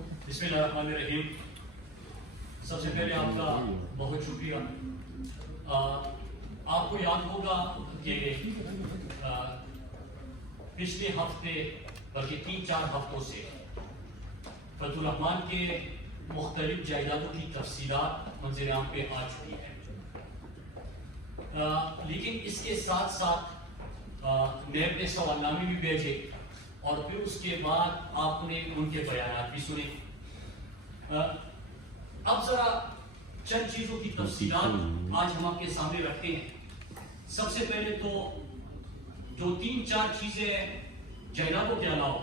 بسم اللہ الرحمن الرحیم. سب سے پہلے آپ کا بہت شکریہ. آپ کو یاد ہوگا کہ پچھلے ہفتے بلکہ 3-4 ہفتوں سے فتح الرحمان کے مختلف جائیدادوں کی تفصیلات منظر عام پہ آ چکی ہیں، لیکن اس کے ساتھ ساتھ نیب نے سوالنامے بھی بھیجے اور پھر اس کے بعد آپ نے ان کے بیانات بھی سنے. اب ذرا چند چیزوں کی تفصیلات آج ہم آپ کے سامنے رکھتے ہیں. سب سے پہلے تو جو 3-4 چیزیں جائیدادوں کے علاوہ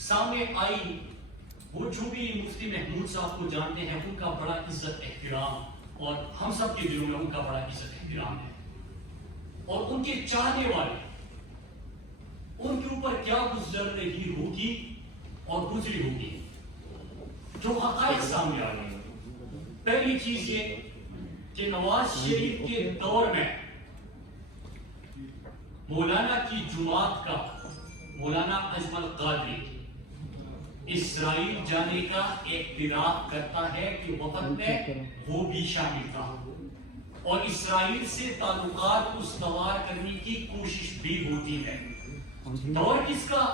سامنے آئی، وہ جو بھی مفتی محمود صاحب کو جانتے ہیں ان کا بڑا عزت احترام اور ہم سب کے دلوں میں ان کا بڑا عزت احترام ہے، اور ان کے چاہنے والے ان کے اوپر کیا گزر رہی ہوگی اور گزری ہوگی، جو حقائق سامنے آ رہے ہیں. پہلی چیز یہ کہ نواز شریف کے دور میں مولانا کی جماعت کا مولانا اجمل قادری اسرائیل جانے کا اعتراف کرتا ہے کہ وقت میں وہ بھی شامل تھا اور اسرائیل سے تعلقات استوار کرنے کی کوشش بھی ہوتی ہے. دور کس کا؟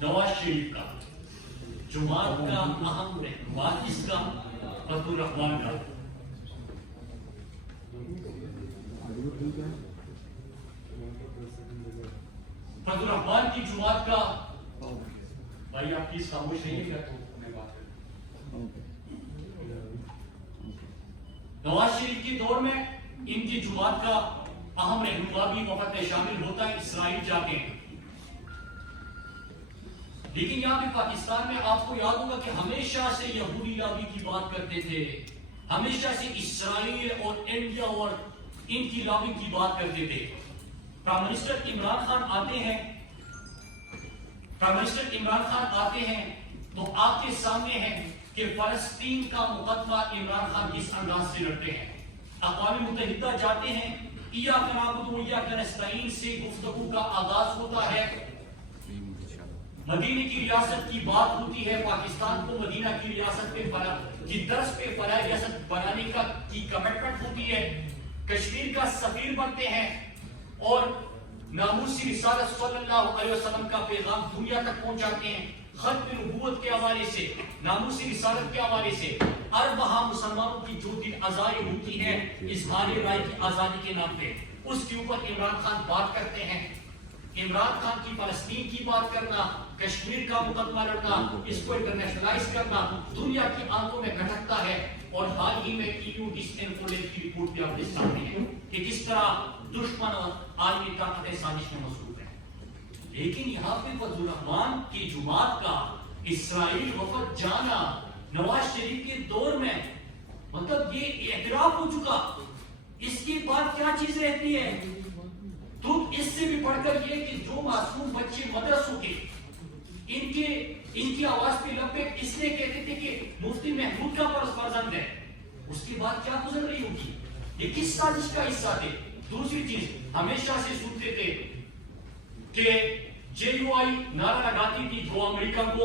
نواز شریف کا. جماعت کا اہم رہنما کس کا؟ فتح الرحمان کا. فتح الرحمان کی جماعت کا. بھائی آپ پلیز خاموش رہیے گا تو میں بات کروں. نواز شریف کے دور میں ان کی جماعت کا اہم رہنما بھی وفد میں شامل ہوتا ہے، اسرائیل جاتے ہیں. لیکن یہاں پہ پاکستان میں آپ کو یاد ہوگا کہ ہمیشہ سے یہودی لابی کی بات کرتے تھے، ہمیشہ سے اسرائیل اور انڈیا اور ان کی لابی کی بات کرتے تھے. پرائم منسٹر عمران خان آتے ہیں تو آپ کے سامنے ہے کہ فلسطین کا مقدمہ عمران خان کس انداز سے لڑتے ہیں. اقوام متحدہ جاتے ہیں، ایاک نعبد و ایاک نستعین سے گفتگو کا آغاز ہوتا ہے، مدینہ کی ریاست کی بات ہوتی ہے، پاکستان کو مدینہ کی ریاست کی طرز پہ فلاحی ریاست بنانے کی کمٹمنٹ ہوتی ہے. کشمیر کا سفیر بنتے ہیں اور ناموسی رسالت صلی اللہ علیہ وسلم کا پیغام دنیا تک پہنچاتے ہیں. ختم نبوت کے حوالے سے، ناموسی رسالت کے حوالے سے عرب وہاں مسلمانوں کی جو دل آزاری ہوتی ہے اظہار رائے کی آزادی کے نام پہ، اس کے اوپر عمران خان بات کرتے ہیں. عمران خان کی فلسطین کی بات کرنا، کشمیر کا مقدمہ لڑنا، اس کو انٹرنیشنلائز کرنا دنیا کی آنکھوں میں کھٹکتا ہے. اور حال ہی میں EU ڈسانفورمیشن کی رپورٹ بھی آپ کے سامنے ہے کہ کس طرح دشمن اور عالمی طاقتیں سازش میں مصروف ہیں. لیکن یہاں پہ فتح الرحمان کی جماعت کا اسرائیل وفد جانا نواز شریف کے دور میں، مطلب یہ اعتراف ہو چکا. اس کے بعد کیا چیز رہتی ہے؟ تو اس سے بھی بڑھ کر یہ کہ جو معصوم بچے مدرسوں کے ان کی آواز پہ لبے اس لیے کہتے تھے کہ مفتی محمود کا فرزند ہے، اس کے بعد کیا گزر رہی ہوگی؟ یہ کس سازش کا حصہ تھے؟ دوسری چیز، ہمیشہ سے سنتے تھے کہ JUI نعرہ لگاتی تھی جو امریکہ کو،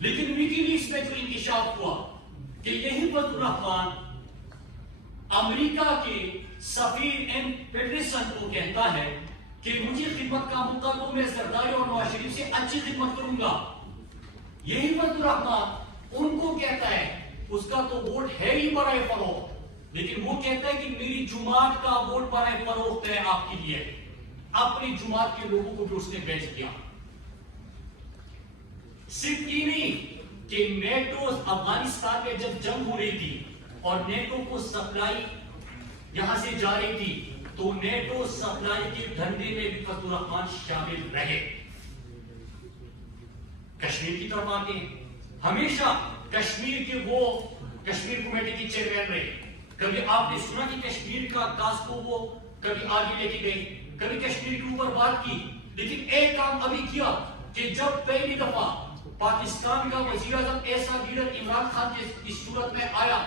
لیکن ویکی لیکس میں جو انکشاف ہوا کہ یہی فتح الرحمان امریکہ کے سفیر این پیٹرسن کو کہتا ہے کہ مجھے خدمت کا موقع دو، میں زرداری اور نواز شریف سے اچھی خدمت کروں گا. یہی فتح الرحمان ان کو کہتا ہے، اس کا تو ووٹ ہے ہی برائے فروخت، لیکن وہ کہتا ہے کہ میری جماعت کا ووٹ برائے فروخت ہے آپ کے لیے. اپنی جماعت کے لوگوں کو بھی اس نے بیچ دیا. صرف یہ نہیں کہ نیٹو افغانستان میں جب جنگ ہو رہی تھی اور نیٹو کو سپلائی یہاں سے جا رہی تھی تو نیٹو سپلائی کے دھندے میں بھی فتح الرحمان شامل رہے. کشمیر کی طرف آتے ہیں، ہمیشہ کشمیر کے وہ کشمیر کمیٹی کی چیئرمین رہے. کبھی آپ نے سنا کہ کشمیر کا کاس کو وہ کبھی آگے لے کے گئے، کبھی کشمیر کے اوپر بات کی. لیکن ایک کام ابھی کیا کہ جب پہلی دفعہ پاکستان کا وزیر اعظم ایسا لیڈر عمران خان کے اس صورت میں آیا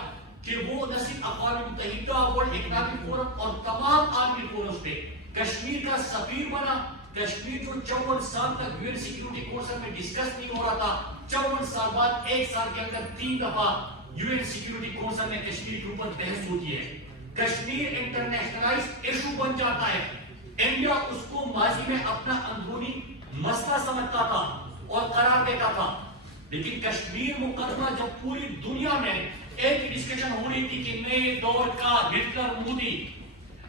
کہ وہ نہ صرف اقوام متحدہ ورلڈ اکنامک فورم اور تمام عالمی فورمز پہ کشمیر کا سفیر بنا، کشمیر جو 54 سال تک یو این سیکیورٹی کونسل میں ڈسکس نہیں ہو رہا تھا، 54 سال بعد ایک سال کے اندر 3 دفعہ یو این سیکیورٹی کونسل میں کشمیر کے اوپر بحث ہوتی ہے. کشمیر انٹرنیشنلائز ایشو بن جاتا ہے. انڈیا اس کو ماضی میں اپنا اندرونی مسئلہ سمجھتا تھا اور قرار دیتا تھا، لیکن کشمیر مقدمہ جب پوری دنیا میں ایک ڈسکشن ہو رہی تھی کہ نئے دور کا Hitler Modi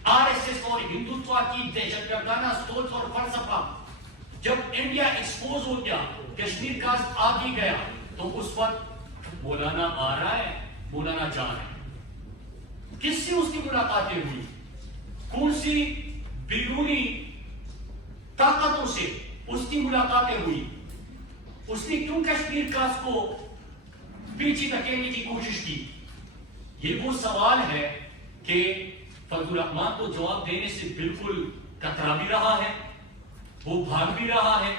R S S اور ہندوتوا کی دہشت گردانہ سوچ اور فلسفہ جب انڈیا ایکسپوز ہو گیا، کشمیر کا آگے گیا، تو اس وقت مولانا آ رہا ہے، مولانا جا رہا ہے. کس سے اس کی ملاقاتیں ہوئی؟ کون سی بیرونی طاقتوں سے اس کی ملاقاتیں ہوئی؟ اس نے کیوں کشمیر کا اس کو پیچھے دھکیلنے کی کوشش کی؟ یہ وہ سوال ہے کہ فضل الرحمان کو جواب دینے سے بالکل کترا بھی رہا ہے، وہ بھاگ بھی رہا ہے.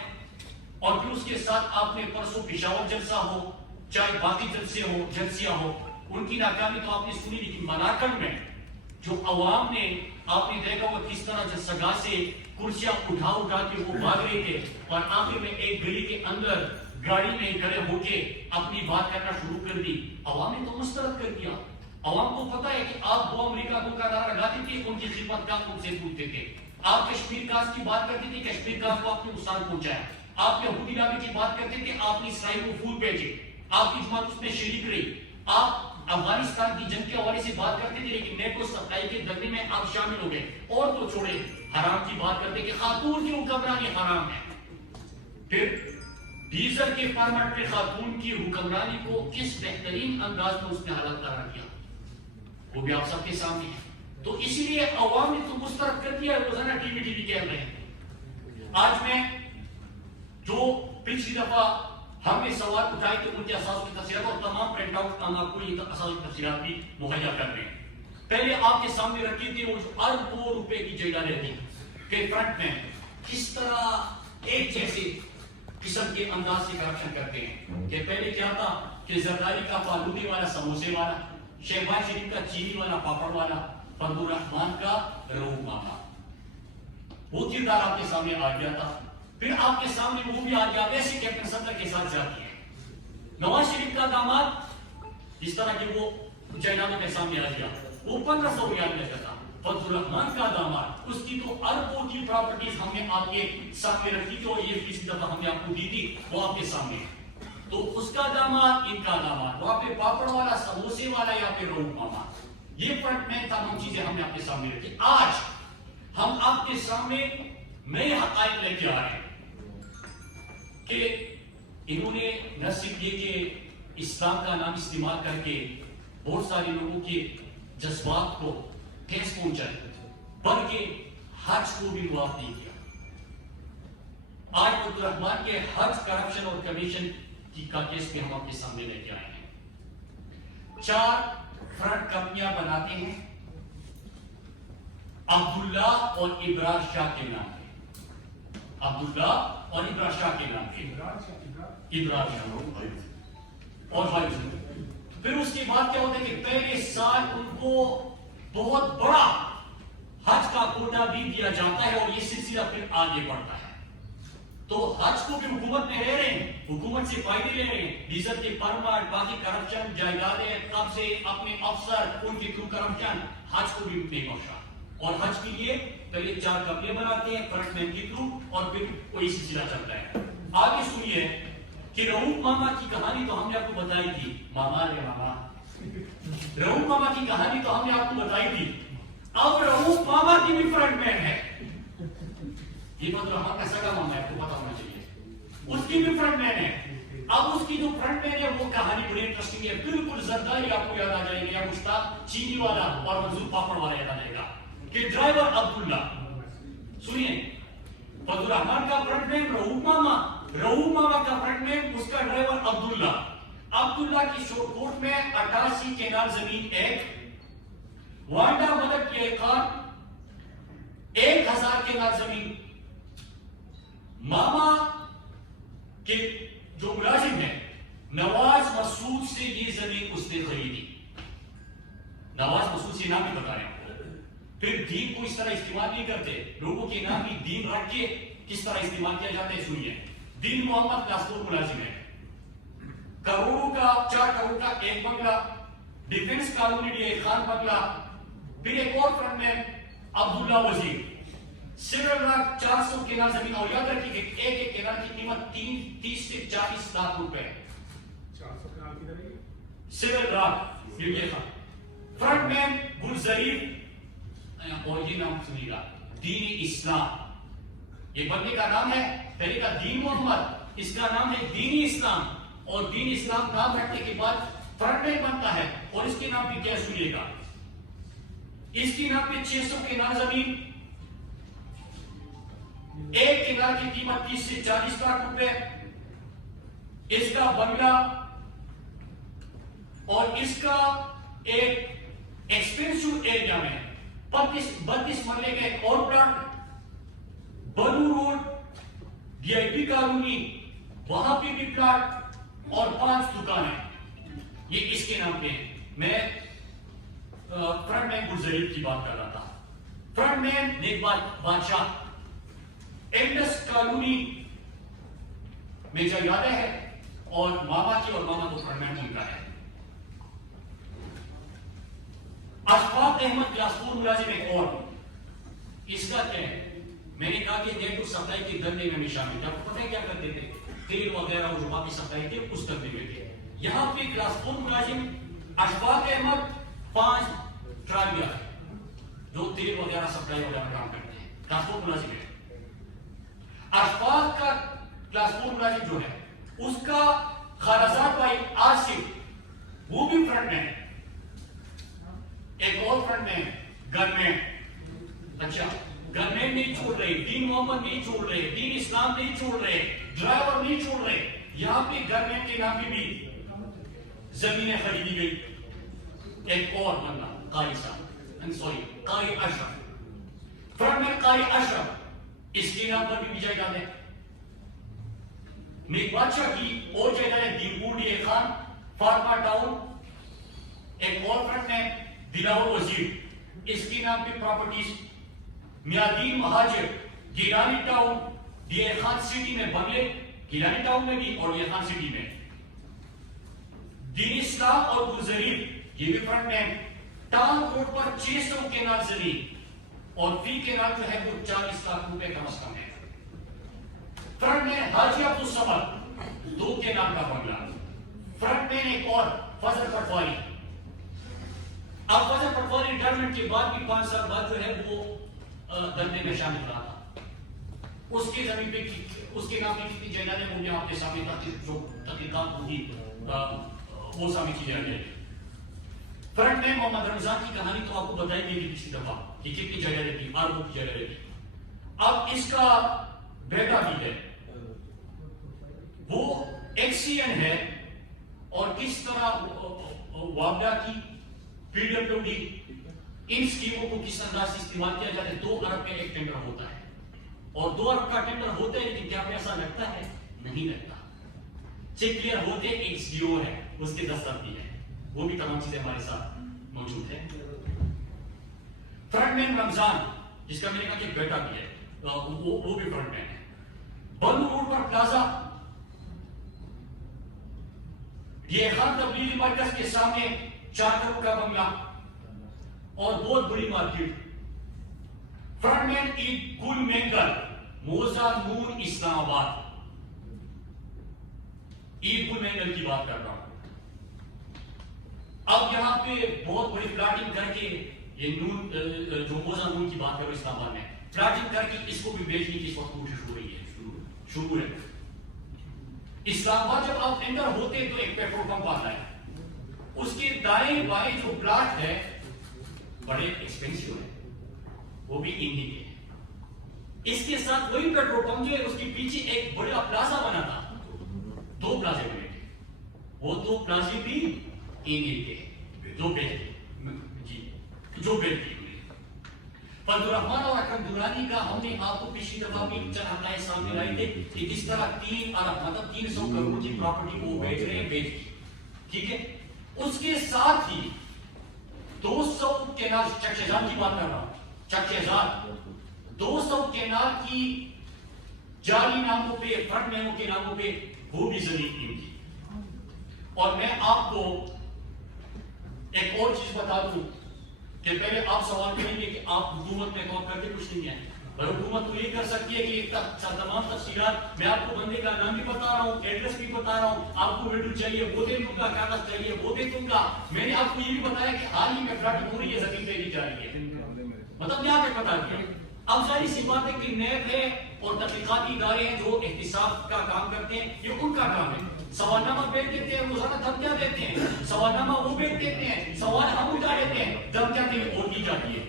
اور پھر اس کے ساتھ آپ نے پرسوں پشاور جلسہ ہو، چاہے باقی جلسے ہو، جلسیاں ہو، ان کی ناکامی تو آپ نے سنی. لیکن ملاکنڈ میں جو عوام نے، آپ نے دیکھا وہ کس طرح جسگاہ سے کرسیاں اٹھا کے وہ بھاگ رہے تھے، اور آخر میں ایک گلی کے اندر گاڑی میں کھڑے ہو کے اپنی بات کرنا شروع کر دی. عوام نے تو مسترد کر دیا. عوام کو پتا ہے کہ آپ دو امریکہ کو کا نعرہ لگاتے تھے، ان کی خدمت کا ان سے پوچھتے تھے. آپ کشمیر کاس کی بات کرتے تھے، کشمیر کاس کو آپ نے نقصان پہنچایا. آپ یہودی نامی کی بات کرتے تھے، آپ نے اسرائیل کو پھول بھیجے، آپ کی جماعت اس میں شریک رہی. آپ افغانستان کی جنگ کے حوالے سے بات کرتے تھے، لیکن نیٹو سپلائی کے دھرنے میں آپ شامل ہو گئے. اور تو چھوڑے حرام کی بات کرتے کہ خاتون کی حکمرانی حرام ہے. پھر ڈیزل کے فارمیٹ پہ خاتون کی حکمرانی کو کس بہترین انداز میں اس نے حالت قرار دیا، وہ بھی آپ سب کے سامنے ہے. تو اسی لیے عوام نے تو مسترد کر دیا. روزانہ ٹی وی کہہ رہے ہیں. آج میں جو پچھلی دفعہ ہم نے سوال اٹھائے تھے ان کے اساس کی تفصیلات اور تمام پرنٹ آؤٹ ہم آپ کو یہ اساس کی تفصیلات بھی مہیا کر رہے ہیں. پہلے آپ کے سامنے رکھی تھی وہ جو اربوں روپے کی جائیدادیں تھیں کہ فرنٹ میں کس طرح ایک جیسے قسم کے انداز سے کرپشن کرتے ہیں. کہ پہلے کیا تھا کہ زرداری کا فالودے والا، سموسے والا، شہباز شریف کا چینی والا، پاپڑ والا، فضل الرحمان کا رہو ماما، وہ کردار آپ کے سامنے آ گیا تھا. پھر آپ کے سامنے وہ بھی آ گیا ویسے کیپٹن صدر کے ساتھ جاتی ہے. نواز شریف کا داماد جس طرح کہ وہ جائیدادوں کے سامنے آ گیا، وہ 1500 ریال میں تھا. فضل الرحمان کا داماد، اس کی تو اربوں کی پراپرٹیز ہم نے آپ کے سامنے رکھی تھی، اور یہ پچھلی دفعہ ہم نے آپ کو دی تھی، وہ آپ کے سامنے. تو اس کا داماد، ان کا داماد، وہاں پہ پاپڑ والا، سموسے والا، یا پھر رہو ماما. یہ فرنٹ میں تمام چیزیں ہم نے آپ کے سامنے رکھی. آج ہم آپ کے سامنے نئے حقائق لے کے آ رہے ہیں کہ انہوں نے نہ صرف یہ کہ اسلام کا نام استعمال کر کے بہت سارے لوگوں کے جذبات کو ٹھیس پہنچائی، بلکہ حج کو بھی معاف نہیں کیا. آج فضل الرحمان کے حج کرپشن اور کمیشن کا کیس بھی ہم آپ کے سامنے لے کے آئے ہیں. 4 فرنٹ کمپنیاں بناتے ہیں عبداللہ اور ابرار شاہ کے نام پہ. عبداللہ اور ابرار شاہ کے نام پہ، ابرار شاہ اور بھائی. پھر اس کے بعد کیا ہوتا ہے کہ پہلے سال ان کو بہت بڑا حج کا کوٹا بھی دیا جاتا ہے، اور یہ سلسلہ پھر آگے بڑھتا ہے. تو حج کو بھی حکومت میں رہ رہے ہیں، حکومت سے فائدے لے رہے ہیں، ڈیزل کے پرمٹ، باقی کرپشن، جائیدادیں، قبضے، اپنے افسر، ان کے تھرو کرپشن، حج کو بھی نہیں بخشا. اور حج کے لیے پہلے 4 کمپنیاں بناتے ہیں فرنٹ مین کے تھرو، اور پھر وہی سلسلہ چلتا ہے. آگے سنیے کہ رؤوف ماما کی کہانی تو ہم نے آپ کو بتائی تھی. ماما رے ماما، رؤوف ماما کی کہانی تو ہم نے آپ کو بتائی تھی. اب رؤوف ماما کی بھی فرنٹ مین ہے. یہ فضل الرحمان کا سگا ماما ہے، آپ کو پتا ہونا چاہیے. اس کی بھی فرنٹ مین ہے. اب اس کی جو فرنٹ مین ہے وہ کہانی بڑی انٹرسٹنگ ہے. بالکل زرداری آپ کو یاد آ جائے گی، یا مشتاق چینی والا اور منظور پاپڑ والا یاد آ جائے گا. کہ ڈرائیور عبداللہ، سنیے، فضل الرحمان کا فرنٹ مین رؤوف ماما، رؤوف ماما کا فرنٹ مین اس کا ڈرائیور عبداللہ. عبداللہ کی شور کوٹ میں 88 کینال زمین ایک، وانڈا مدد کے خان 1000 کینال زمین. ماما کے جو ملازم ہے نواز مسعود سے یہ زمین اس نے خریدی. نواز مسعود سے نام بھی بتا رہے ہیں. پھر دین کو اس طرح استعمال نہیں کرتے، لوگوں کے نام بھی دین رکھ کے کس طرح استعمال کیا جاتا ہے سنیے. دین محمد کلاس 4 ملازم ہے. کروڑوں کا 4 کروڑ کا ایک بنگلہ, defence colony D A Khan بنگلہ, پھر ایک اور فرنٹ مین عبداللہ وزیر, سیول لاکھ 400 کنال زمین. اور یاد رکھیے کہ ایک کنال کی قیمت 30 سے 40 لاکھ روپے ہے. 400 کنال کی درجے سیول لاکھ یہ تھا. فرنٹ مین گل ظریف, اور یہ نام سنیے گا, دین اسلام. یہ بندے کا نام ہے, پہلے کا دین محمد, اس کا نام ہے دین اسلام. اور دین اسلام نام رکھنے کے بعد فرنٹ مین بنتا ہے. اور اس کے نام پہ کیا سنیے گا, اس کے نام پہ 600 کنال زمین, ایک کنال کی قیمت 30 سے 40 لاکھ روپے, اس کا بنگلہ, اور اس کا ایک ایکسپینسو ایریا میں 32 مرلے کا ایک اور پلاٹ, بنو road D I P colony, وہاں پہ بھی پلاٹ, اور 5 دکانیں. یہ اس کے نام پہ ہیں. میں فرنٹ مین گل ظریف کی بات کر رہا تھا. فرنٹ مین نیک بادشاہ ایلڈس کالونی میں جو یادیں ہے, اور ماما کی, اور ماما کو فرنٹ مین ان کا ہے. اشفاق احمد کلاس 4 ملازم ایک اور, اس کا کیا ہے, میں نے کہا کہ نیٹ سپلائی کے دھندے میں شامل. آپ کو پتہ ہے کیا کرتے تھے, تیل وغیرہ جو باقی سپلائی تھے اس دھندے میں تھے. یہاں پہ کلاس 4 ملازم اشفاق احمد 5 ٹرالیاں جو تیل وغیرہ سپلائی وغیرہ کام کرتے ہیں, کلاس 4 ملازم ہے. اشفاق کا کلاس 4 ملازم جو ہے, اس کا خالصات بھائی آصف, وہ بھی فرنٹ مین. ایک اور فرنٹ مین گن مین. اچھا, گن مین نہیں چھوڑ رہے, دین محمد نہیں چھوڑ رہے, دین اسلام نہیں چھوڑ رہے, ڈرائیور نہیں چھوڑ رہے. یہاں پہ گن مین کے نام پہ بھی زمینیں خریدی گئی. ایک اور بندہ قاری صاحب, سوری قاری اشرف, فرنٹ مین قاری اشرف, اس کے نام پر بھی جائیداد ہے. نیک بادشاہ کی اور جائیداد ہے دیمپور D A Khan, Fatima town. ایک اور فرنٹ مین دلاور وزیر, اس کے نام پہ پراپرٹیز. میادین مہاجر Gilani town D A Khan city میں بنگلے, گیلانی ٹاؤن میں بھی اور ڈی اے خان سٹی میں. دین اسلام اور گل ظریف, یہ بھی فرنٹ مین. ٹاؤن روڈ پر 600 کنال زمین, اور فی کنال جو ہے وہ 40 لاکھ روپے کم از کم ہے. فرنٹ مین حاجی عبدالصمد 2 کنال کا بنگلہ. فرنٹ مین ایک اور فضل پٹواری. اب فضل پٹواری ریٹائرمنٹ کے بعد بھی 5 سال بعد جو ہے وہ دھندے میں شامل رہا تھا. اس کی زمین پہ اس کے نام پہ کتنی جائیداد ہے وہ بھی آپ کے سامنے تحقیقات ہوگی, وہ سامنے کی جائے گی. فرنٹ مین محمد رمضان کی کہانی تو آپ کو بتائی گئی تھی پچھلی دفعہ کہ کتنی جائیدادیں تھی, اربوں کی جائیدادیں تھی. اب اس کا بیٹا بھی ہے, وہ ایکس سی این ہے, اور کس طرح وابڈا کی, پی ڈبلیو ڈی, ان اسکیموں کو کس انداز سے استعمال کیا جاتا ہے. 2 ارب کا ایک ٹینڈر ہوتا ہے, اور 2 ارب کا ٹینڈر ہوتا ہے, لیکن کیا پیسہ لگتا ہے, نہیں لگتا. چیک کلیئر ہوتے, ایک سی او ہے, اس کے دستخط بھی ہے, وہ بھی تمام چیزیں ہمارے ساتھ موجود ہے. فرنٹ مین رمضان, جس کا میں نے کہا کہ بیٹا بھی ہے, وہ بھی فرنٹ مین ہے. بنو روڈ پر پلازا, یہ خان تبلیغی مرکز کے سامنے 4 کروڑ کا بنگلہ, اور بہت بڑی مارکیٹ. فرنٹ مین عید گل مینگل, موزہ نور اسلام آباد. عید گل مینگل کی بات کر رہا ہوں. اب یہاں پہ بہت بڑی پلاٹنگ کر کے, یہ نون جو موزہ نور کی بات کرو اسلام آباد میں, پلاٹنگ کر کے اس کو بھی بیچنے کی اس وقت کوشش ہو رہی ہے, شروع ہے. اسلام آباد جب آپ انٹر ہوتے تو ایک پیٹرول پمپ آتا ہے, اس کے دائیں بائیں جو پلاٹ ہے بڑے ایکسپینسیو ہے, وہ بھی انہی کے. اس کے ساتھ وہی پیٹرول پمپ جو ہے اس کے پیچھے ایک بڑا پلازا بنا تھا, 2 پلازے بنے تھے, وہ 2 پلازے بھی انہی کے, جو بیٹھتے ہوئے. فضل الرحمان اور اکرم دورانی کا ہم نے آپ کو پچھلی دفعہ بھی چند حقائق سامنے لائے تھے کہ کس طرح 3 ارب مطلب 300 کروڑ کی پراپرٹی کو بیچ رہے ہیں, ٹھیک ہے. اس کے ساتھ ہی 200 کینال, چک شہزاد کی بات کر رہا ہوں, چک شہزاد 200 کینال کی جعلی ناموں پہ، فرنٹ میمو کے ناموں پہ وہ بھی زمین ان کی. اور میں آپ کو ایک اور چیز بتا دوں کہ پہلے آپ سوال کریں گے کہ آپ حکومت میں کام کرتے کچھ نہیں ہے. حکومت تو یہ کر سکتی ہے کہ تمام تفصیلات میں آپ کو بندے کا نام بھی بتا رہا ہوں، ایڈریس بھی بتا رہا ہوں، آپ کو ویڈیو چاہیے وہ دے دوں گا، کاغذ چاہیے وہ دے دوں گا. میں نے آپ کو یہ بھی بتایا کہ حال ہی میں فلاٹ ہو رہی ہے، زمین پہ جا رہی ہے. مطلب کیا بتا دیا. اب ظاہر سی بات ہے کہ نیب ہے اور تحقیقاتی ادارے ہیں جو احتساب کا کام کرتے ہیں، یہ ان کا کام ہے. سوال نامہ بیچ دیتے ہیں، روزانہ دھمکیاں دیتے ہیں، سوال نامہ وہ بیچ دیتے ہیں، سوال ہم اٹھا لیتے ہیں، دھمکیاں دیں اور کی جاتی ہے.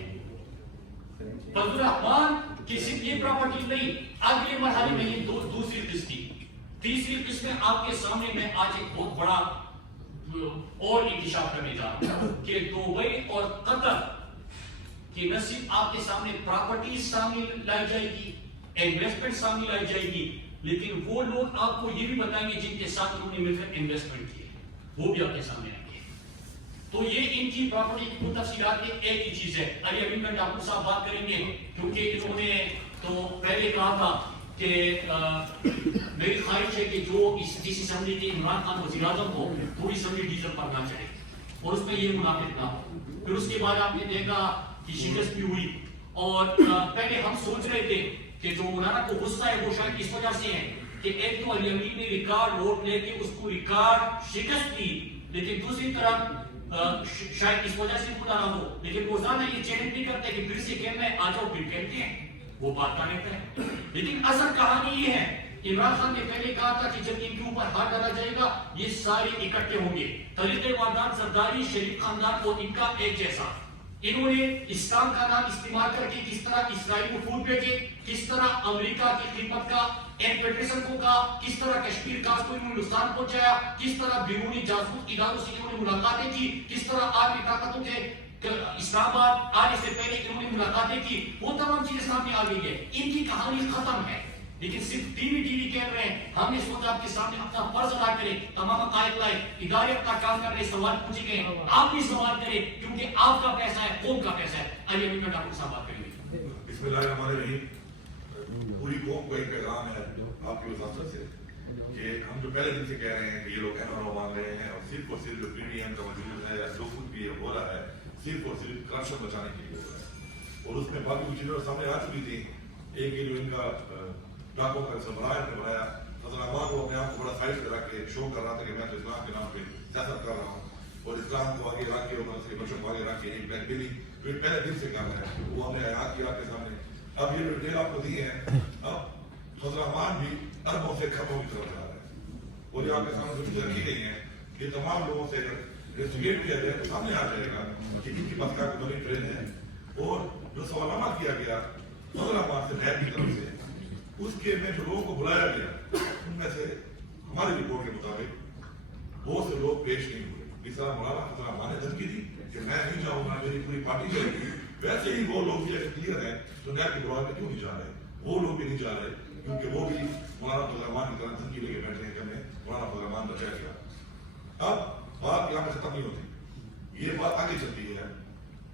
فضل الرحمان کی صرف یہ پراپرٹی نہیں، اگلے مرحلے میں یہ دوسری قسط تھی. تیسری قسط میں آپ کے سامنے میں آج ایک بہت بڑا اور انکشاف کرنے جا رہا ہوں کہ دبئی اور قطر کہ نہ صرف آپ کے سامنے پراپرٹی سامنے لائی جائے گی، انویسٹمنٹ سامنے لائی جائے گی، لیکن وہ لوگ آپ کو یہ بھی بتائیں گے جن کے ساتھ انہوں نے مل کر انویسٹمنٹ کیے، وہ بھی آپ کے سامنے آئیں گے. تو یہ ان کی پراپرٹی کی تفصیلات کی ایک ہی چیز ہے. علی امین کا ڈاکٹر صاحب بات کریں گے کیونکہ انہوں نے تو پہلے کہا تھا کہ میری خواہش ہے کہ جو جس اسمبلی کے عمران خان وزیر اعظم ہو پوری اسمبلی ڈیزل پر نہ چڑھے اور اس میں یہ منافق نہ ہو. پھر اس کے بعد آپ نے دیکھا کہ شکست بھی ہوئی اور پہلے ہم سوچ رہے تھے کہ جو مولانا کو غصہ ہے وہ شاید اس وجہ سے ہے کہ ایک تو علی امین نے ریکارڈ ووٹ لے کے اس کو ریکارڈ شکست دی، لیکن دوسری طرف شاید اس وجہ سے خدا نہ ہو، لیکن روزانہ یہ چیلنج نہیں کرتے کہ پھر سے گیم میں آ جاؤ، پھر کہتے ہیں وہ بات کا لیتا ہے. لیکن اصل کہانی یہ ہے، عمران خان نے پہلے کہا تھا کہ جب ان کے اوپر ہاتھ ڈالا جائے گا یہ سارے اکٹھے ہوں گے. طریقہ واردان، سرداری، شریف خاندان اور ان کا ایک جیسا. انہوں نے اسلام کا نام استعمال کر کے کس طرح اسرائیل کو پھول بھیجے، کس طرح امریکہ کی خدمت کا این پیٹرسن کو کہا، کس طرح کشمیر کا کو انہوں نے نقصان پہنچایا، کس طرح بیرونی جاسوس اداروں سے انہوں نے ملاقاتیں کی، کس طرح عالمی طاقتوں کے اسلام آباد آنے سے پہلے انہوں نے ملاقاتیں کی. وہ تمام چیزیں سامنے آ گئی ہے. ان کی کہانی ختم ہے، لیکن صرف ٹی وی کہہ رہے ہیں. ہم نے سوچا آپ کے سامنے اپنا فرض ادا کریں، تمام عقائد لائے، ادارے اپنا کام کر رہے، سوال پوچھے گئے، آپ بھی سوال کریں کیونکہ آپ کا پیسہ ہے، قوم کا پیسہ ہے. علی امین کا ڈاکٹر صاحب بات کریں گے. بسم اللہ الرحمن الرحیم. پوری قوم کو ایک پیغام ہے آپ کی وزارت سے کہ ہم جو پہلے دن سے کہہ رہے ہیں کہ یہ لوگ NRO مان رہے ہیں اور صرف جو PDM کا وجود ہے یا جو کچھ بھی ہو رہا ہے صرف اور صرف کرپشن بچانے کے لیے ہو رہا ہے. اور اس میں باقی کچھ چیزیں سامنے آ چکی تھی. ایک یہ جو ان کا ڈاکوں کا سربراہ نے بنایا، فضل الرحمان کو اپنے آپ کو بڑا سائڈ پہ رکھ کے شو کر رہا تھا کہ میں تو اسلام کے نام پہ سیاست کر رہا ہوں اور اسلام کو آگے رکھ کے اور مدرسے کے بچوں کو آگے رکھ کے ایک بلیک بلی جو پہلے دن سے کر رہا ہے وہ ہم نے حیات کیا کے سامنے. اب یہ جو ڈیل آپ کو دی ہے، اب فضل الرحمان بھی اربوں سے خبروں کی طرف جا رہا ہے اور یہ آپ کے سامنے جو چیزیں رکھی گئی ہیں یہ تمام لوگوں سے انویسٹیگیٹ کیا جائے تو سامنے آ جائے گا کہ ان کی بات کا بڑی ٹرین ہے. اور جو سوالنامہ کیا گیا فضل الرحمان سے نیب کی طرف سے، اس کے میں جو لوگوں کو بلایا گیا ان میں سے ہماری رپورٹ کے مطابق بہت سے لوگ پیش نہیں ہوئے. اس طرح مولانا فضل الرحمان نے دھمکی دی کہ میں نہیں جاؤں گا، میری پوری پارٹی جائے گی. ویسے ہی وہ لوگ بھی اگر کلیئر ہیں تو نیب کی بلاؤ میں کیوں نہیں جا رہے؟ وہ لوگ بھی نہیں جا رہے کیونکہ وہ بھی مولانا فضل الرحمان کی طرح دھمکی لے کے بیٹھے ہیں کہ ہمیں مولانا فضل الرحمان بچایا گیا. اب بات یہاں پہ ختم نہیں ہوتی، یہ بات آگے چلتی ہے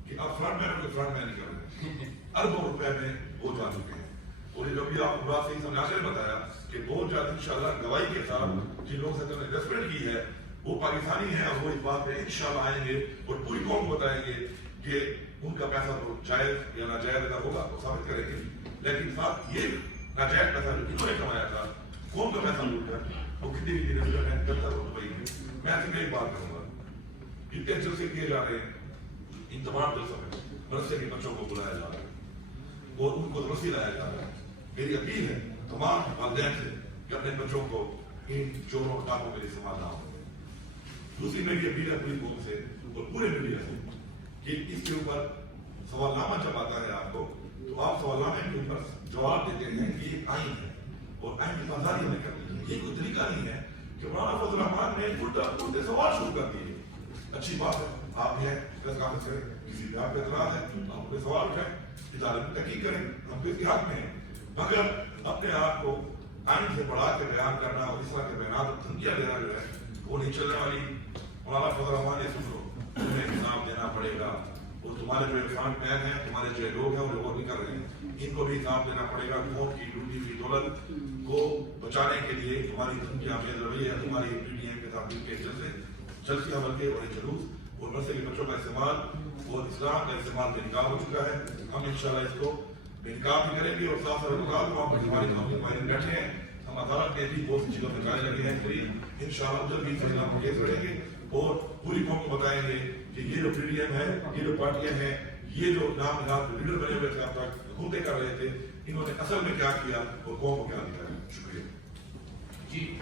کہ اب فرنٹ مین کے فرنٹ مین کر رہے ہیں، اربوں روپے میں وہ جا چکے ہیں. اور یہ جو بھی آپ کو بات صحیح سمجھا کے بتایا کہ بہت جلد انشاءاللہ گواہی کے ساتھ جن لوگوں سے انویسٹمنٹ کی ہے وہ پاکستانی ہیں اور وہ اس بات پہ انشاءاللہ آئیں گے اور پوری قوم کو بتائیں گے کہ ان کا پیسہ تو جائز یا ناجائز اگر ہوگا تو ثابت کریں گے. لیکن ساتھ یہ ناجائز پیسہ جو انہوں نے کمایا تھا، قوم کا پیسہ لوٹ کر وہ کتنی بھی دن میں کرتا ہوں دبئی میں. میں صرف ایک بات کروں گا، جتنے جلسے کیے جا رہے ہیں ان تمام جلسوں میں مدرسے کے بچوں کو بلایا جا رہا ہے اور ان کو درستی لایا جا رہا ہے. میری اپیل ہے تمام والدین سے کہ اپنے بچوں کو ان چوروں ڈاکوں کے لیے استعمال نہ ہو. دوسری میری اپیل ہے پوری قوم سے اور پورے میڈیا سے کہ اس کے اوپر سوالنامہ جب آتا ہے آپ کو تو آپ سوالنامے کے اوپر جواب دیتے ہیں کہ یہ آئین ہے اور آئین کی پاسداری ہمیں کرنی ہے. یہ کوئی طریقہ نہیں ہے کہ مولانا فضل الرحمان نے الٹے سوال شروع کر دیے. اچھی بات ہے، آپ یہ پریس کانفرنس کریں، کسی بھی آپ کو اعتراض ہے آپ اپنے سوال اٹھائیں، ادارے میں تحقیق کریں، ہم تو اس کے حق میں ہیں. مگر اپنے آپ کو آئین سے بڑھا کے بیان کرنا اور اس طرح کے بیانات دھمکیاں دینا جو ہے وہ نہیں چلنے والی. مولانا فضل الرحمان نے سن لو، تمہیں حساب دینا پڑے گا اور تمہارے جو فرنٹ مین ہیں، تمہارے جو لوگ ہیں وہ لوگ نہیں کر رہے ہیں، ان کو بھی حساب دینا پڑے گا. قوم کی لوٹی ہوئی دولت کو بچانے کے لیے تمہاری دھمکیاں رویہ ہے، تمہاری پی ڈی ایم کے ساتھ مل کے جلسی عمل کے اور جلوس اور مرثے کے بچوں کا استعمال اور اسلام کا استعمال بے نقاب ہو چکا ہے. ہم انشاءاللہ اس کو بے نقاب بھی کریں گے اور ساتھ ساتھ مقابل وہاں پر ہماری قومی بیٹھے ہیں. ہم عدالت کے بھی بہت سی چیزوں میں جانے لگے ہیں قریب انشاءاللہ ادھر بھی فیصلہ ہم کیس کریں گے اور پوری قوم کو بتائیں گے کہ یہ جو پی ڈی ایم ہے، یہ جو پارٹیاں ہیں، یہ جو نام نہاد لیڈر بنے ہوئے تھے اب تک حکومتیں کر رہے تھے، انہوں نے اصل میں کیا کیا اور قوم کو کیا دیا ہے. شکریہ. جی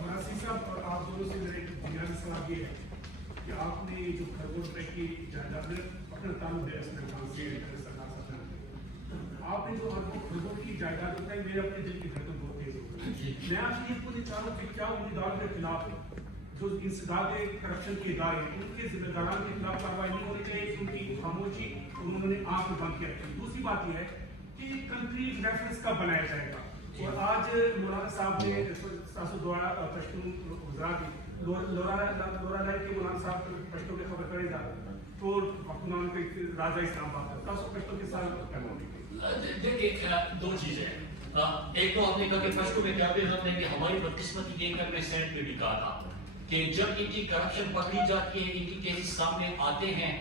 مناسب صاحب، آپ دونوں سے میرے بنیادی سوال یہ ہے کہ آپ نے جو خرگوش ٹریک کی جائیداد میں اپنا تعلق ہے استعمال سے آپ نے جو خرگوش کی جائیداد بتائی، میرے اپنے دل کی دھڑکن بہت تیز ہو گئی. میں آپ سے یہ پوچھنا چاہوں کہ کیا امیدوار کے خلاف جو انسداد کرپشن کے ادارے ہیں ان کے ذمہ داران کے خلاف کارروائی نہیں ہونی چاہیے کہ ان کی خاموشی انہوں نے آنکھ بند کیا. دوسری بات یہ ہے کہ کنٹری ریفرنس کب بنایا جائے گا؟ اور آج مولانا صاحب نے ساسو دوارا پشتون وزرات لورا لائے کے مولانا صاحب پشتوں کے خبر کرے گا تو حکمران کے راجہ اسلام آباد ساسو پشتوں کے ساتھ دیکھیں دو چیزیں. ایک تو آپ نے کہا کہ پشتوں میں کیا ہے کہ ہماری بدقسمتی یہ کر میں سینٹ پہ بھی کہا تھا کہ جب ان کی کرپشن پکڑی جاتی ہے، ان کی کیسز سامنے آتے ہیں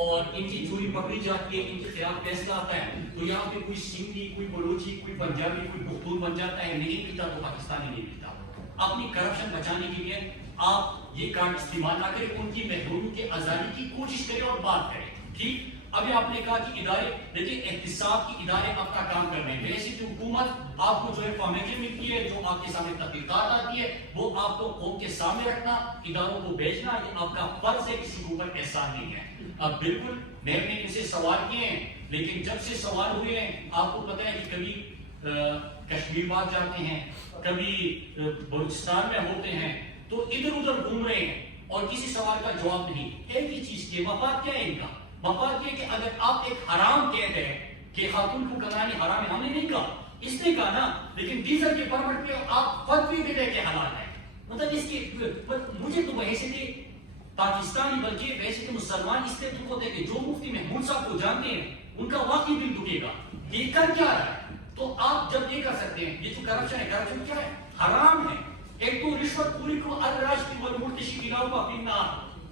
اور ان کی چوری پکڑی جاتی ہے، ان کے خلاف فیصلہ آتا ہے تو یہاں پہ کوئی سندھی، کوئی بلوچی، کوئی پنجابی، کوئی پختون بن جاتا ہے، نہیں پیتا تو پاکستانی نہیں پیتا. اپنی کرپشن بچانے کے لیے آپ یہ کارڈ استعمال نہ کریں، ان کی محرومی کے آزادی کی کوشش کریں اور بات کریں. ٹھیک. ابھی آپ نے کہا کہ ادارے، دیکھیں احتساب کی ادارے آپ کا کام کر رہے ہیں. ویسے جو حکومت آپ کو جو انفارمیشن ملتی ہے، جو آپ کے سامنے تحقیقات آتی ہے، وہ آپ کو قوم کے سامنے رکھنا، اداروں کو بھیجنا، یہ آپ کا فرض ہے، کسی کے اوپر احسان نہیں ہے. اب بالکل میں نے ان سے سوال کیے ہیں، لیکن جب سے سوال ہوئے ہیں آپ کو پتہ ہے کہ کبھی کشمیر بات جاتے ہیں، کبھی بلوچستان میں ہوتے ہیں، تو ادھر ادھر گھوم رہے ہیں اور کسی سوال کا جواب نہیں. ایک ہی چیز کے مفاد کیا ہے ان کا؟ مفاد یہ کہ اگر آپ ایک حرام کہتے ہیں کہ خاتون کو کمانے حرام ہے، ہم نے نہیں کہا، اس نے کہا نا، لیکن ڈیزل کے پرمٹ پہ آپ فتوی دے رہے کہ حلال ہے. مطلب اس کی مجھے تو ویسے تھے پاکستانی بلکہ ویسے تو مسلمان اس لیے دکھ ہوتے ہیں کہ جو مفتی محمود صاحب کو جانتے ہیں ان کا واقعی دل دکھے گا یہ کر کیا رہا ہے. تو آپ جب یہ کر سکتے ہیں، یہ جو کرپشن ہے، کرپشن کیا ہے؟ حرام ہے. ایک تو رشوت پوری کو الراج کی مرتشی کی لاؤ اپنی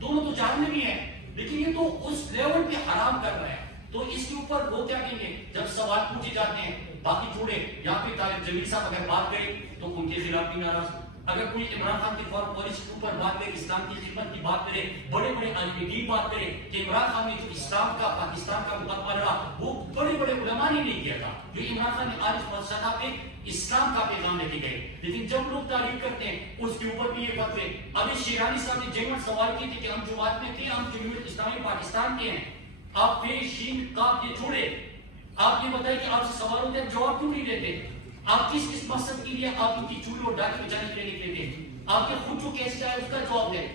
دونوں تو جاننے بھی ہیں، لیکن یہ تو اس لیول پہ حرام کر رہے ہیں. تو اس کے اوپر وہ کیا کہیں گے جب سوال پوچھے جاتے ہیں؟ باقی چھوڑے یہاں پہ طالب جمیل صاحب اگر بات کریں تو ان کے خلاف بھی ناراض. اگر کوئی عمران خان کی فارم پالیسی کے اوپر بات کرے، اسلام کی خدمت کی بات کرے، بڑے بڑے عالم دین بات کرے کہ عمران خان نے جو اسلام کا پاکستان کا مقدمہ لڑا وہ بڑے بڑے علماء نے نہیں کیا تھا، جو عمران خان نے آج سطح پہ اسلام کا پیغام لے کے گئے. لیکن جب لوگ تعریف کرتے ہیں اس کے اوپر بھی یہ فتوے. ابھی شیرانی صاحب نے جنوٹ سوال کیے تھے کہ ہم جماعت میں تھے، ہم جمہوریت اسلامی پاکستان کے ہیں. آپ پہ شین کاف یہ چھوڑے، آپ یہ بتائیں کہ آپ سے سوال ہوتے ہیں جواب کیوں نہیں دیتے؟ آپ کس کس مقصد کے لیے آپ ان کی چوری اور ڈاکے بچانے کے لیے نکلے تھے؟ آپ کے خود جو کیسے آئے اس کا جواب دیں.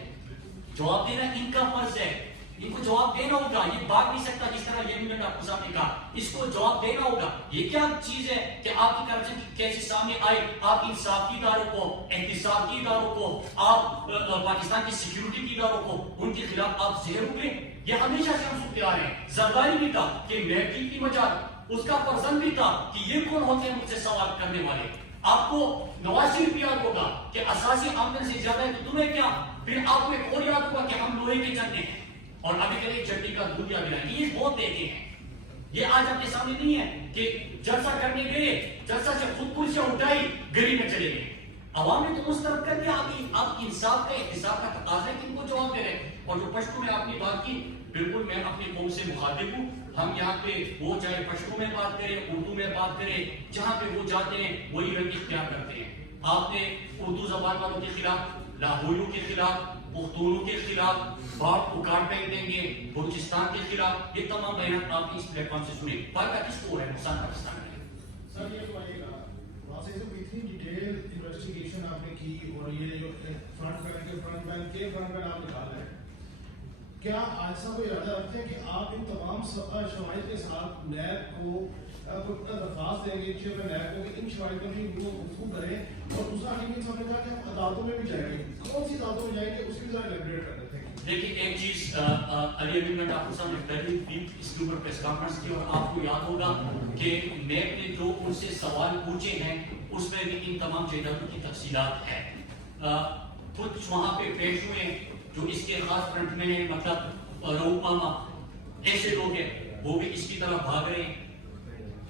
جواب دینا ان کا فرض ہے، ان کو جواب دینا ہوگا. یہ بات نہیں سکتا جس طرح یہ منٹ آپ صاحب نے کہا، اس کو جواب دینا ہوگا. یہ کیا چیز ہے کہ آپ کی کرپشن کیسے سامنے آئے؟ آپ انصافی اداروں کو، احتساب کی اداروں کو، آپ پاکستان کی سیکیورٹی کی اداروں کو، ان کے خلاف آپ زہر اگلے. یہ ہمیشہ سے ہم سنتے آ رہے ہیں. زرداری بھی تھا کہ میں کی مجال، اس کا فرزند بھی تھا کہ یہ کون ہوتے ہیں مجھ سے سوال کرنے والے. آپ کو نواز شریف یاد ہوگا کہ اساسی آمدن سے زیادہ ہے تو تمہیں کیا. پھر آپ کو ایک اور یاد ہوگا کہ ہم لوہے کے چندے ہیں اور ابھی کل چٹنی کا دودھ یاد دلائیں. یہ بہت دیکھے ہیں. یہ آج اپنے سامنے نہیں ہے کہ جلسہ کرنے گئے، جلسہ سے خود کرسیاں اٹھائی، گلی میں چلے گئے. عوام نے تو مسترد کر دیا. آپ انصاف کا احتساب کا تقاضا ہے کہ ان کو جواب دے رہے. اور جو پشتو میں آپ نے بات کی، بالکل میں اپنی قوم سے مخاطب ہوں. ہم یہاں پہ وہ چاہے پشتو میں بات کریں، اردو میں بات کریں، جہاں پہ وہ جاتے ہیں وہی رنگ اختیار کرتے ہیں. آپ نے اردو زبان والوں کے خلاف، لاہوریوں کے خلاف، پختونوں کے خلاف باپ کو کارڈ پہن دیں گے، بلوچستان کے خلاف، یہ تمام بیانات آپ اس پلیٹ فارم سے سنیں. فائدہ کس کو ہے؟ نقصان پاکستان کا ہے. سر یہ بتائیے گا، واسطے سے اتنی ڈیٹیل انویسٹیگیشن آپ نے کی اور یہ جو فرنٹ مین آپ نکال رہے ہیں، کیا ایسا کوئی ارادہ رکھتے ہیں کہ آپ ان تمام شواہد کے ساتھ نیب کو درخواست دیں گے چیف نیب کو کہ ان شواہد پر بھی ان کو گفتگو کریں؟ اور دوسرا حکیم صاحب نے کہا کہ ہم عدالتوں میں بھی جائیں گے. کون سی عدالتوں میں جائیں گے اس کی ذرا ایلیبریٹ کر دیتے ہیں. دیکھیے ایک چیز علی ابھی میں ڈاکٹر صاحب نے پہلی ویک اس کے اوپر پریس کانفرنس کی اور آپ کو یاد ہوگا کہ نیب نے جو ان سے سوال پوچھے ہیں اس میں بھی ان تمام جائیدادوں کی تفصیلات ہے. کچھ وہاں پہ پیش ہوئے جو اس کے خاص فرنٹ میں ہیں, مطلب رؤوف ماما ایسے لوگ ہیں وہ بھی اس کی طرف بھاگ رہے ہیں,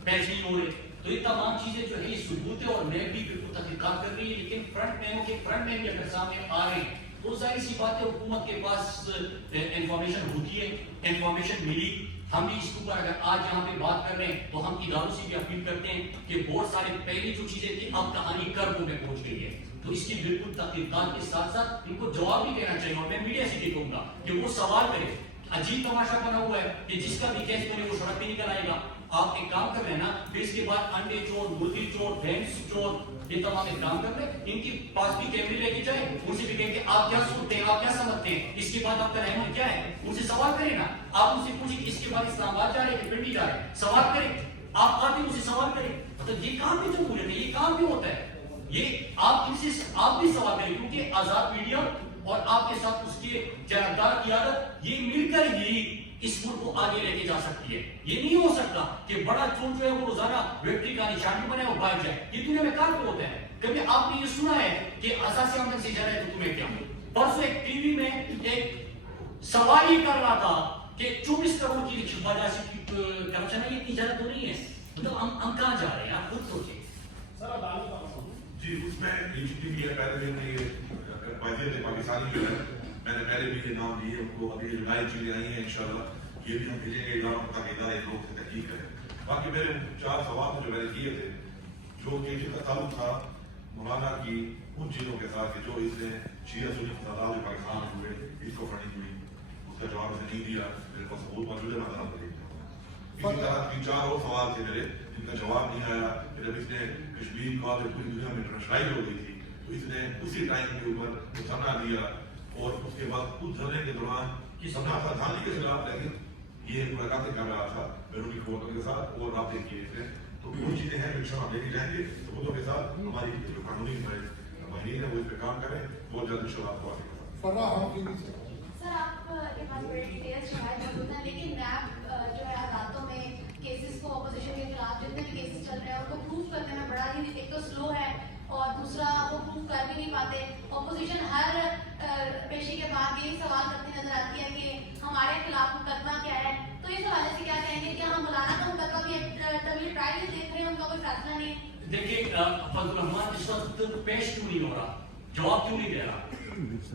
پیش نہیں ہو رہے. تو یہ تمام چیزیں جو ہے یہ ثبوت ہے اور نیب بھی بالکل تحقیقات کر رہی ہے. لیکن فرنٹ مین بھی اگر سامنے آ رہے ہیں تو ظاہر سی بات ہے حکومت کے پاس انفارمیشن ہوتی ہے, انفارمیشن ملی. ہم بھی اس کے اوپر اگر آج یہاں پہ بات کر رہے ہیں تو ہم اداروں سے بھی اپیل کرتے ہیں کہ بہت سارے پہلی جو چیزیں تھیں اب کہانی کربوں میں پہنچ گئی ہے, تو اس کی بالکل تحقیقات کے ساتھ ساتھ ان کو جواب بھی دینا چاہیے. اور میں میڈیا سے بھی کہوں گا کہ وہ سوال کرے. عجیب تماشا بنا ہوا ہے کہ جس کا بھی کیس بنے وہ سڑک پہ نکل آئے گا. آپ ایک کام کر رہے ہیں نا, پھر اس کے بعد انڈے چور, مرغی چور, بھینس چور, یہ تمام ایک کام کر رہے ہیں. ان کی پاس بھی کیمرے لے کے جائے, ان سے بھی کہیں کہ آپ کیا سوچتے ہیں, آپ کیا سمجھتے ہیں, اس کے بعد آپ کا رہنما کیا ہے, ان سے سوال کریں نا. آپ ان سے پوچھیں کہ اس کے بعد اسلام آباد جا رہے ہیں کہ پنڈی جا رہے ہیں, سوال کریں. آپ آتے ان سے سوال کریں. تو یہ کام بھی جو پورے یہ کام کیوں ہوتا ہے, یہ آپ ان سے آپ بھی سوال کریں, کیونکہ آزاد میڈیا اور آپ کے ساتھ اس کے جانبدار قیادت یہ مل کر ہی اس ملک کو آگے لے کے جا سکتی ہے. یہ نہیں ہو سکتا کہ بڑا چور جو ہے وہ روزانہ وکٹری کا نشان بنے اور بھاگ جائے. یہ دنیا میں کہاں پہ ہوتا ہے؟ کبھی آپ نے یہ سنا ہے کہ اساسی آمدن سے جا رہے تو تمہیں کیا؟ پرسوں ایک ٹی وی میں ایک سوال ہی کر رہا تھا کہ 24 کروڑ کی وجہ سے کرپشن ہے, یہ اتنی زیادہ تو نہیں ہے. مطلب ہم کہاں جا رہے ہیں, آپ خود سوچیں. جی اس میں بھی ہے. پہلے دن میں پاکستانی جو ہے میں نے پہلے بھی یہ نام دیے ان کو. ابھی جو نئی چیزیں آئی ہیں انشاءاللہ یہ بھی ہم بھیجیں گے اداروں کو تاکہ ادارے لوگ سے تحقیق کریں. باقی میرے 4 سوال جو میں نے کیے تھے جو کہ جن کا تعلق تھا مولانا کی ان چیزوں کے ساتھ کہ جو اس نے شیعہ سنی فسادات جو پاکستان میں ہوئے اس کو فنڈنگ ہوئی, اس کا جواب اسے نہیں دیا. میرے پاس ثبوت موجود ہے, میں اسی طرح 3-4 اور سوال تھے میرے جن کا جواب نہیں آیا. جب اس نے کشمیر کا پوری دنیا میں انٹرنیشنلائز ہو گئی تھی تو اس نے اسی ٹائم کے اوپر دھرنا دیا اور اس کے بعد اس دھرنے کے دوران سمجھا تھا گاندھی کے خلاف, لیکن یہ ملاقاتیں کر رہا تھا بیرونی قوتوں کے ساتھ اور رابطے کیے تھے. تو وہ چیزیں ہیں جو ہم لے کے جائیں گے ثبوتوں کے ساتھ. ہماری جو قانونی مہین ہے وہ اس پہ کام کریں, بہت جلد انشاءاللہ آپ کو حاصل کریں. سر آپ کے پاس بڑے ڈیٹیلز شاید موجود ہیں, لیکن نیب جو ہے عدالتوں میں کیسز کو اپوزیشن کے خلاف جتنے بھی کیسز چل رہے ہیں ان کو پروف کرنے میں بڑا ہی ایک تو سلو ہے اور دوسرا وہ پروف کر بھی نہیں پاتے. اپوزیشن ہر پیشی کے بعد یہی سوال کرتی نظر آتی ہے کہ ہمارے خلاف مقدمہ کیا ہے. تو اس حوالے سے کیا کہیں گے کہ ہم مولانا کا مقدمہ بھی طویل ٹرائل دیکھ رہے ہیں, ان کا کوئی فیصلہ نہیں ہے. دیکھیے فضل الرحمان اس وقت پیش کیوں نہیں ہو رہا, جواب کیوں نہیں دے رہا؟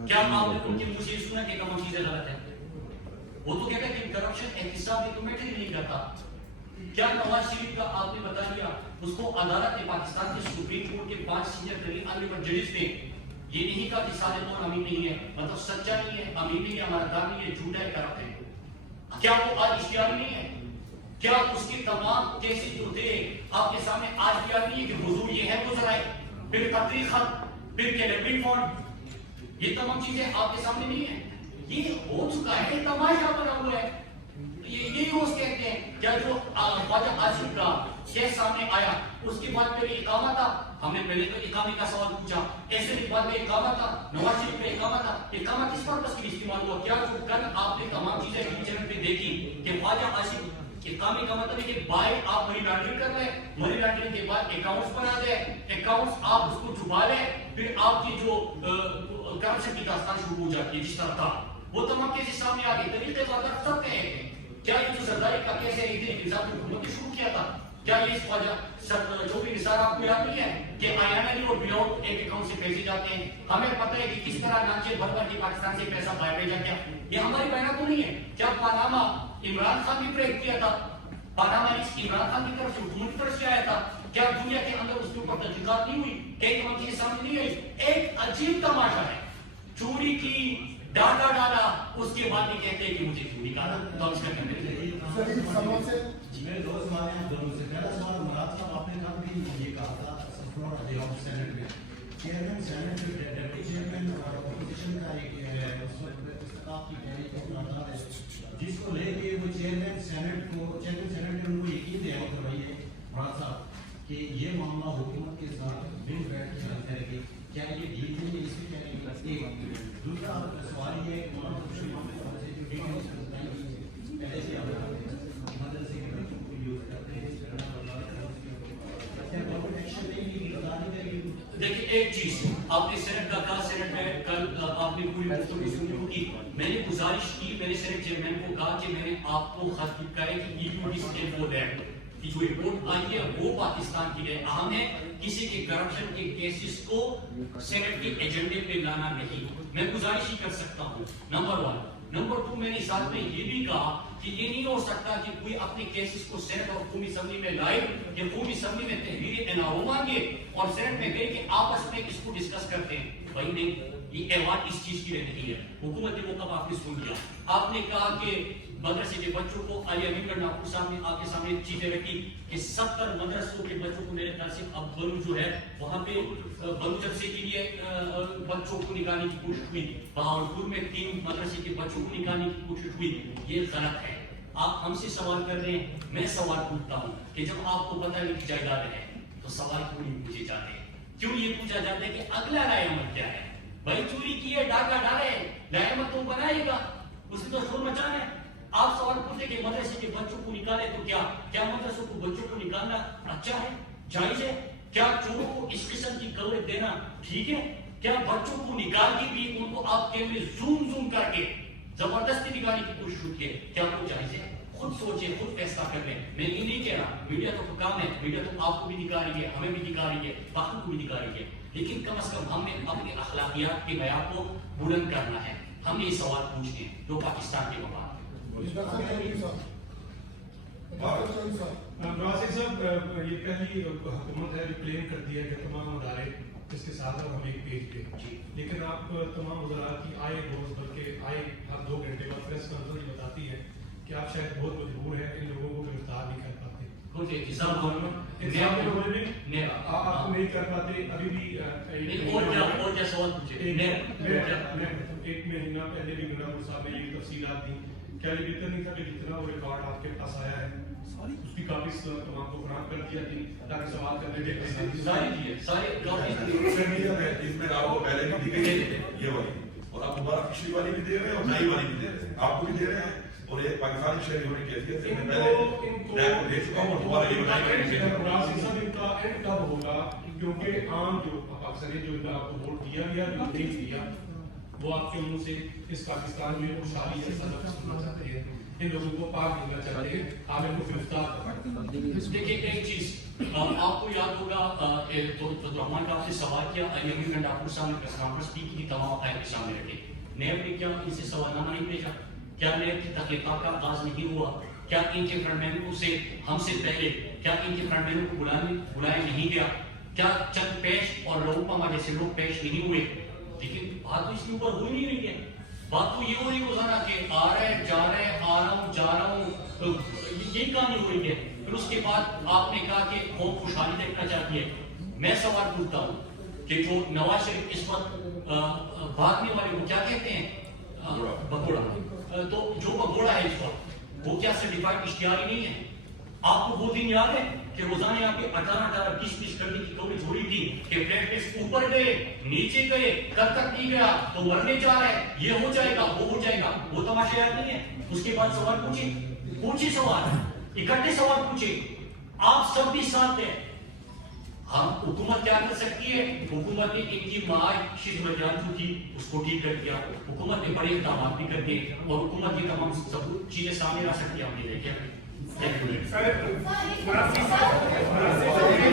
کیا آپ نے ان کی منہ سے سنا کہ تمام چیزیں غلط ہیں؟ وہ تو کہتا ہے کہ کرپشن احتساب کی کمیٹی نہیں کرتا. کیا نواز شریف کا آپ نے بتا دیا, اس کو عدالت نے پاکستان کے سپریم کورٹ کے 5 سینئر ترین عالم ججز نے یہ نہیں کہا کہ صادق اور امین نہیں ہے, مطلب سچا نہیں ہے, امین نہیں ہے, امانتدار نہیں ہے, جھوٹا ہے, کرپٹ ہے. کیا وہ آج اشتہار نہیں ہے؟ کیا اس کے تمام کیسز جو تھے آپ کے سامنے آج بھی آ رہی ہے کہ حضور یہ ہے گزر آئے, پھر قطعی خط, پھر کیلبری فونڈ, یہ تمام چیزیں آپ کے سامنے نہیں ہیں. یہ ہو چکا ہے, تماشا بنا ہوا ہے. یہی روز کہتے ہیں کیا جو خواجہ عاصم کا کیس سامنے آیا اس کے بعد پھر اقامہ تھا, ہم نے پہلے تو اقامے کا سوال پوچھا, ایسے کے بعد میں اقامہ تھا, نواز شریف میں اقامہ تھا. اقامہ کس پرپس کے لیے استعمال ہوا؟ کیا جو کل آپ نے تمام چیزیں ٹی وی چینل پہ دیکھی کہ خواجہ عاصم اقامے کا مطلب ہے کہ بائی آپ منی لانڈرنگ کر رہے ہیں, منی لانڈرنگ کے بعد اکاؤنٹس بنا دیں, اکاؤنٹس آپ اس کو چھپا لیں, پھر آپ کی جو کرپشن کی داستان شروع ہو جاتی ہے جس طرح تھا وہ تمام کیسز سامنے آ گئے. طریقے کار سب کہے تھے. کیا یہ جو زرداری کا کیس ہے ایک دن نظام حکومت نے شروع کیا تھا؟ کیا یہ اس خواجہ جو بھی نثار آپ کو یاد نہیں ہے کہ آئینہ اور بلاؤ ایک اکاؤنٹ سے پیسے جاتے ہیں؟ ہمیں پتہ ہے کہ کس طرح نانچے بھر بھر کے پاکستان سے پیسہ باہر بھیجا گیا. یہ ہماری بیانات تو نہیں ہے. کیا پاناما عمران خان نے بریک کیا تھا؟ پاناما اس عمران خان کی طرف سے حکومت کی طرف سے آیا تھا. کیا دنیا کے اندر اس کے اوپر تحقیقات نہیں ہوئی؟ کئی تمام چیزیں سامنے نہیں آئی. ایک عجیب تماشا ہے, چوری کی ڈاٹا ڈالا, اس کے بعد یہ کہتے ہیں کہ مجھے کیوں نکالا. تو اس کا میرے دو سوال ہیں دونوں سے. پہلا سوال مراد صاحب آپ نے کہا کہ یہ کہا تھا سینٹ میں چیئرمین سینٹ ڈپٹی چیئرمین اور اپوزیشن کا ایک اس وقت استقاف کی تحریک ہے جس کو لے کے وہ چیئرمین سینٹ نے ان کو یقین دیا کروائی ہے مراد صاحب کہ یہ معاملہ حکومت کے ساتھ بن بیٹھ کے حل کرے گی. کیا یہ ڈیل نہیں ہے؟ اس میں کیا دوسرا سوال یہ پہلے سے مدرسے کے بچوں کو یوز کرتے ہیں دیکھیے ایک چیز آپ نے سینٹ کا کہا، سینٹ میں کل آپ نے پوری گفتگو سنی ہوگی، میں نے گزارش کی، میں نے سینٹ چیئرمین کو کہا کہ میں نے آپ کو خط لکھا ہے کہ کہ جو رپورٹ آئی ہے وہ پاکستان کے لیے اہم ہے، کسی کے کرپشن کے کیسز کو سینٹ کے ایجنڈے پہ لانا نہیں، میں گزارش ہی کر سکتا ہوں، نمبر 1۔ نمبر 2 میں نے ساتھ میں یہ بھی کہا کہ یہ نہیں ہو سکتا کہ کوئی اپنے کیسز کو سینٹ اور قومی اسمبلی میں لائے یا قومی اسمبلی میں تحریر NRO مانگے اور سینٹ میں گئے کہ آپس میں اس کو ڈسکس کرتے ہیں، بھائی نہیں، یہ ایوارڈ اس چیز کے لیے نہیں ہے۔ حکومت نے وہ کب آپ نے سن لیا، آپ نے کہا کہ مدرسے کے بچوں کو علی امین گڑھ ناگپور صاحب نے آپ کے سامنے چیزیں رکھی کہ 70 مدرسوں کے بچوں کو میرے خیال سے اب بنو جو ہے وہاں پہ بنو جلسے کے لیے بچوں کو نکالنے کی کوشش ہوئی، بہاولپور میں 3 مدرسے کے بچوں کو نکالنے کی کوشش ہوئی، یہ غلط ہے۔ آپ ہم سے سوال کر رہے ہیں، میں سوال پوچھتا ہوں کہ جب آپ کو پتہ ہے کہ جائیداد ہے تو سوال کیوں نہیں پوچھے جاتے، کیوں یہ پوچھا جاتا ہے کہ اگلا رائے عمل کیا ہے؟ بھائی چوری کی ہے، ڈاکہ ڈالے، رائے عمل تو بنائے گا، اس نے تو شور مچانا ہے۔ آپ سوال پوچھتے کہ مدرسے کے بچوں کو نکالے تو کیا مدرسوں کو بچوں کو نکالنا اچھا ہے، جائز ہے؟ کیا چوروں کو اس قسم کی کوریج دینا ٹھیک ہے؟ کیا بچوں کو نکال کے بھی ان کو آپ کیمرے زوم کر کے زبردستی نکالنے کی کوشش ہوتی ہے، کیا وہ جائز ہے؟ خود سوچیں، خود فیصلہ کر لیں۔ میں یہ نہیں کہہ رہا، میڈیا تو کام ہے، میڈیا تو آپ کو بھی دکھا رہی ہے، ہمیں بھی دکھا رہی ہے، باقی کو بھی دکھا رہی ہے، لیکن کم از کم ہم نے اپنے اخلاقیات کے معیار کو بلند کرنا ہے، ہم نے یہ سوال پوچھنے ہیں جو پاکستان کے مفاد۔ نواز صاحب، یہ پہلی حکومت ہے جو کلیم کرتی ہے کہ تمام ادارے اس کے ساتھ ہم ایک پیج پہ، لیکن آپ تمام وزارات کی آئے روز بلکہ آئے ہر 2 گھنٹے بعد پریس کانفرنس بتاتی ہے کہ آپ شاید بہت مجبور ہیں، ان لوگوں کو گرفتار نہیں کر پاتے، آپ کو نہیں کر پاتے۔ ابھی بھی ایک مہینہ پہلے بھی گنڈا پور صاحب نے یہ تفصیلات دی، کیا یہ بہتر نہیں تھا کہ جتنا وہ ریکارڈ آپ کے پاس آیا ہے اس کی کاپیز تمام کو فراہم کر دیا تھی تاکہ سوال کرنے کے اس میں آپ کو پہلے بھی دی گئی ہے یہ والی، اور آپ دوبارہ پچھلی والی بھی دے رہے ہیں اور نئی والی بھی دے رہے ہیں، آپ کو بھی دے رہے ہیں، اور یہ پاکستانی شہری ہونے کی حیثیت سے میں پہلے دے چکا ہوں اور دوبارہ یہ بتائی کریں گے۔ ان کا اینڈ کب ہوگا؟ کیونکہ عام جو پاکستانی جو آپ کو ووٹ دیا گیا جو نہیں دیا وہ آپ کے منہ سے اس پاکستان میں خوشحالی ہے سننا چاہتے ہیں، ان لوگوں کو پاک دینا چاہتے ہیں، آپ ان کو گرفتار کریں۔ دیکھیے ایک چیز آپ کو یاد ہوگا، رحمان کا آپ نے سوال کیا، علی امین گڑھ ناگپور صاحب نے پریس کانفرنس کی تمام عقائد کے سامنے رکھے، نیب نے کیا ان سے سوالنامہ نہیں بھیجا؟ کیا نیب کی تحقیقات کا آغاز نہیں ہوا؟ کیا ان کے فرنٹ مینوں سے ہم سے پہلے کیا ان کے فرنٹ مینوں کو بلایا نہیں گیا؟ کیا چند پیش اور لوپما جیسے لوگ پیش نہیں ہوئے؟ لیکن بات تو اس کے اوپر ہوئی نہیں رہی ہے، بات تو یہ ہو رہی روزانہ کہ آ رہے جا رہے، آ رہا ہوں جا رہا ہوں، یہی کہانی ہو رہی ہے۔ پھر اس کے بعد آپ نے کہا کہ قوم خوشحالی دیکھنا چاہتی ہے۔ میں سوال پوچھتا ہوں کہ جو نواز شریف اس وقت بھاگنے والے وہ کیا کہتے ہیں؟ بگوڑا، تو جو بگوڑا ہے اس وقت وہ کیا سرٹیفائڈ اشتہاری نہیں ہے؟ آپ کو وہ دن یاد ہے کہ روزانہ آپ کے 18 20 کرنے کی کوشش ہو رہی تھی کہ فلیٹ ٹیکس اوپر گئے نیچے گئے، کب تک نہیں گیا تو مرنے جا رہا ہے، یہ ہو جائے گا وہ ہو جائے گا، وہ تماشا یاد نہیں ہے؟ اس کے بعد سوال پوچھے سوال اکٹھے سوال پوچھے، آپ سب بھی ساتھ ہیں۔ ہم حکومت کیا کر سکتی ہے؟ حکومت نے ان کی معاشی وجہ جو تھی اس کو ٹھیک کر دیا، حکومت نے بڑے اقدامات بھی کر دیے اور حکومت یہ تمام چیزیں سامنے لا سکتی ہے، ہم نے دیکھا۔